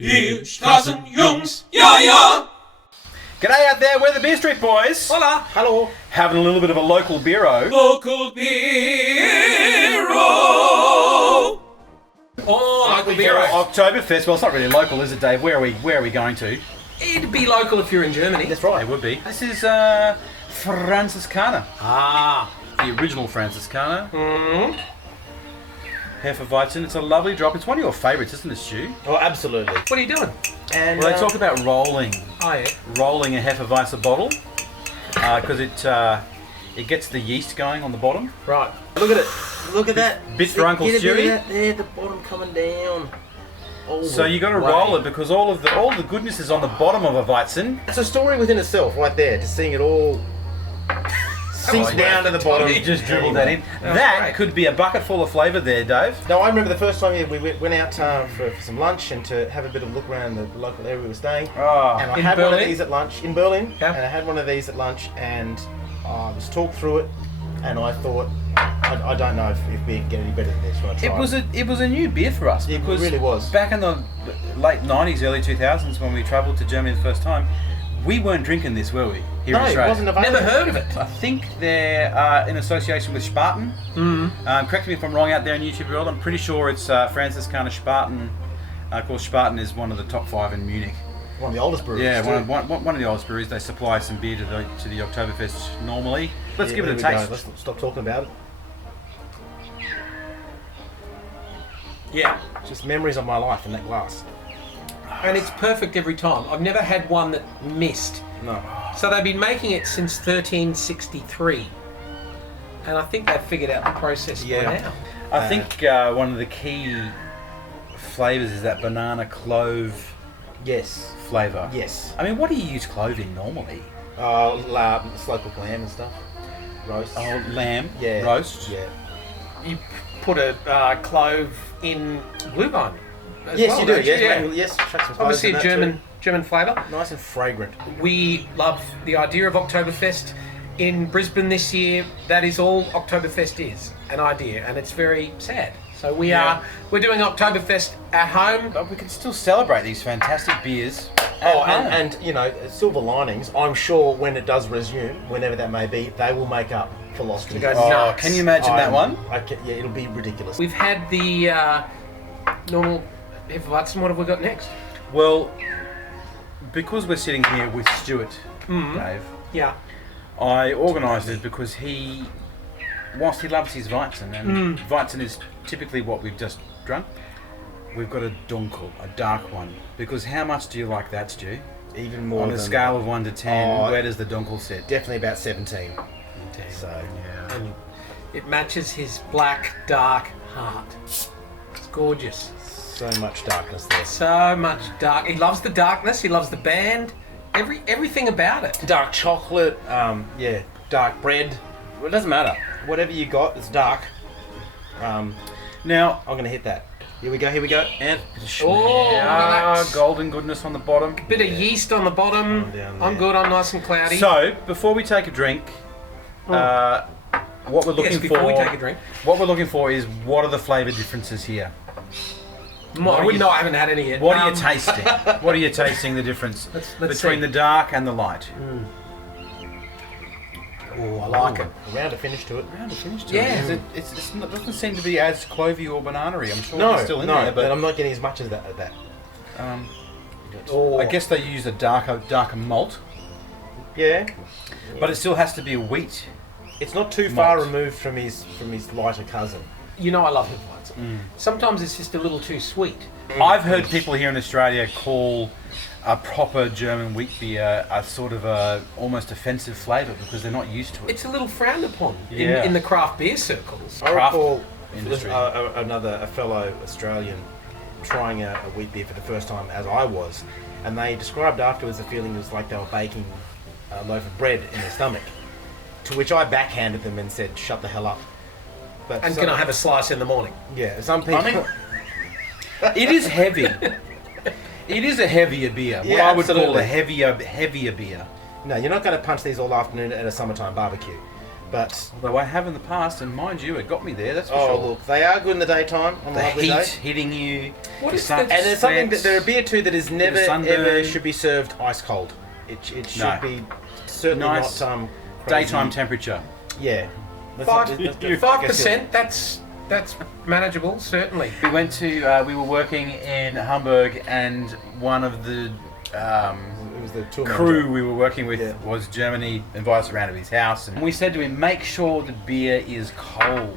Straßenjungs, ja, ja! G'day out there, we're the BeerStreet boys. Hola. Hello. Having a little bit of a local bier-o. Local bier-o! Oh, local bier-o. Oktoberfest. Well, it's not really local, is it, Dave? Where are we going to? It'd be local if you're in Germany. That's right, it would be. This is Franziskaner. Ah. The original Franziskaner. Hefeweizen. It's a lovely drop. It's one of your favourites, isn't it, Stu? Oh, absolutely. What are you doing? And Well, they talk about rolling. Oh, yeah. Rolling a Hefeweizen bottle. Because it gets the yeast going on the bottom. Right. look at it. Look at that. Bit for Uncle Get a bit of Stewie. that there, the bottom coming down. All So you got to the way. roll it because all the goodness is on the bottom of a Weizen. It's a story within itself, right there. Just seeing it all sink down to the bottom. You just dribbled that in. That's That great. could be a bucket full of flavour there, Dave. No, I remember the first time we went out for some lunch and to have a bit of look around the local area we were staying. Oh, And I In had one of Berlin? these at lunch in Berlin. Yeah. And I had one of these at lunch, and I was talked through it, and I thought, I don't know if we can get any better than this. When I tried. it was a new beer for us It because really was. back in the late 90s, early 2000s when we travelled to Germany the first time, we weren't drinking this, were we? Here in No, it Australia. wasn't available. Never heard of it. I think they're in association with Spaten. Correct me if I'm wrong out there in YouTube world. I'm pretty sure it's Franziskaner Spaten. Of course, Spaten is one of the top 5 in Munich. One of the oldest breweries. Yeah, too. one of the oldest breweries. They supply some beer to the Oktoberfest normally. Let's Yeah, give it a there we go. taste. Let's stop talking about it. Yeah. Just memories of my life in that glass. And it's perfect every time. I've never had one that missed. No. So they've been making it since 1363. And I think they've figured out the process by Yeah. now. I think one of the key flavours is that banana clove Yes. flavour. Yes. I mean, what do you use clove in normally? Slow cooked lamb and stuff. Roast. Oh, lamb, Yeah. roast. Yeah. You put a clove in glühwein. as Yes, well, you do. don't Yes. Yeah. Yes. Chuck some cloves Obviously in a that German flavour. too. Nice and fragrant. We love the idea of Oktoberfest. In Brisbane this year, that is all Oktoberfest is, an idea, and it's very sad. So we're doing Oktoberfest at home. But we can still celebrate these fantastic beers. Oh, and you know, silver linings. I'm sure when it does resume, whenever that may be, they will make up for lost go years. Oh, nuts. can you imagine that one? Yeah, it'll be ridiculous. We've had the normal Hefeweizen. What have we got next? Well, because we're sitting here with Stuart, Dave, Yeah. I organised it because whilst he loves his Weizen, and Weizen is typically what we've just drunk, we've got a dunkel, a dark one. Because how much do you like that, Stu? Even more On than a scale of 1 to 10, Oh, where does the dunkel sit? definitely about 17. So And it matches his black, dark heart. It's gorgeous. so much darkness there. So much dark. He loves the darkness. He loves the band. Everything about it. Dark chocolate. Yeah, dark bread. Well, it doesn't matter. Whatever you got, it's dark. Now, I'm gonna hit that. Here we go. and Oh, relax. golden goodness on the bottom. Bit of yeast on the bottom. Down I'm there. good. I'm nice and cloudy. So, before we take a drink, what we're looking yes, before for, we take a drink. what we're looking for is what are the flavour differences here? I haven't had any yet. What are you tasting? What are you tasting the difference Let's between see. the dark and the light? Oh, I like it. Around a finish to it. Yeah. It doesn't seem to be as clovey or banana-y. I'm sure No, it's still in no, there, but but I'm not getting as much as that. Oh, I guess they use a darker malt, Yeah, but it still has to be a wheat. it's not too far Malt. removed from his lighter cousin. you know I love Hefeweizen. Sometimes it's just a little too sweet. I've heard people here in Australia call a proper German wheat beer a sort of almost offensive flavour because they're not used to it. It's a little frowned upon Yeah. in the craft beer circles. I Craft recall industry. a fellow Australian trying a wheat beer for the first time, as I was, and they described afterwards the feeling was like they were baking a loaf of bread in their stomach. To which I backhanded them and said, "Shut the hell up." But And can I have a slice in the morning? Yeah, some people. I mean, it is heavy. It is a heavier beer. What Yeah, I would call absolutely. a heavier beer. No, you're not going to punch these all afternoon at a summertime barbecue. But Although I have in the past, and mind you, it got me there. That's for oh sure. look, they are good in the daytime on a The lovely heat day. hitting you. What the is sun that- And there's something that sweats. there are beer too that is never sunburn. ever should be served ice cold. It should No. be certainly Nice not crazy. daytime temperature. Yeah. Five- that's- I guess 5%. That's manageable, certainly. We went to. We were working in Hamburg, and one of the it was the tour crew manager. we were working with Yeah. was Germany. Invited us around to his house, and we said to him, "Make sure the beer is cold."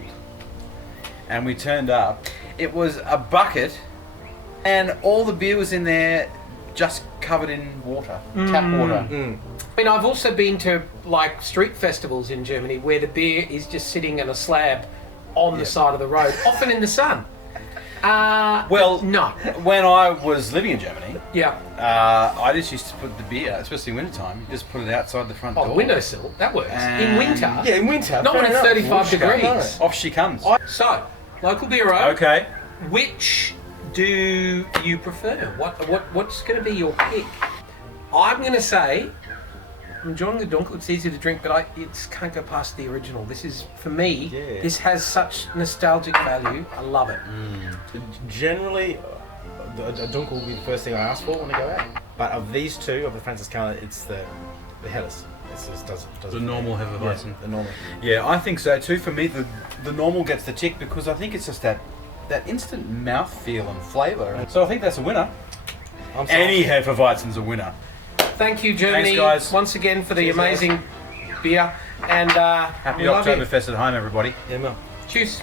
And we turned up. It was a bucket, and all the beer was in there, just covered in water, tap water. Mm. I mean, I've also been to like street festivals in Germany where the beer is just sitting in a slab on the side of the road, often in the sun. Well, No. when I was living in Germany, Yeah. I just used to put the beer, especially in wintertime, you just put it outside the front Oh, door. windowsill. That works. In And- winter. Yeah, in winter. Not fair when it's enough. 35 degrees. No. Off she comes. So, local bier-o. Okay. Which do you prefer? What's going to be your pick? I'm going to say I'm enjoying the Dunkel. It's easy to drink, but it can't go past the original. This is, for me, Yeah. this has such nostalgic value. I love it. Generally, a dunkel will be the first thing I ask for when I go out. But of these two, of the Franziskaner, it's the Helles. It just does The normal Hefeweizen. the normal. Yeah, I think so too. For me, the normal gets the tick because I think it's just that instant mouthfeel and flavour. So I think that's a winner. I'm sorry. Any Hefeweizen's a winner. Thank you, Germany, Thanks, guys. once again for the Cheers, guys. amazing beer. And Happy we love you. Oktoberfest at home, everybody. Yeah, Mel. Cheers.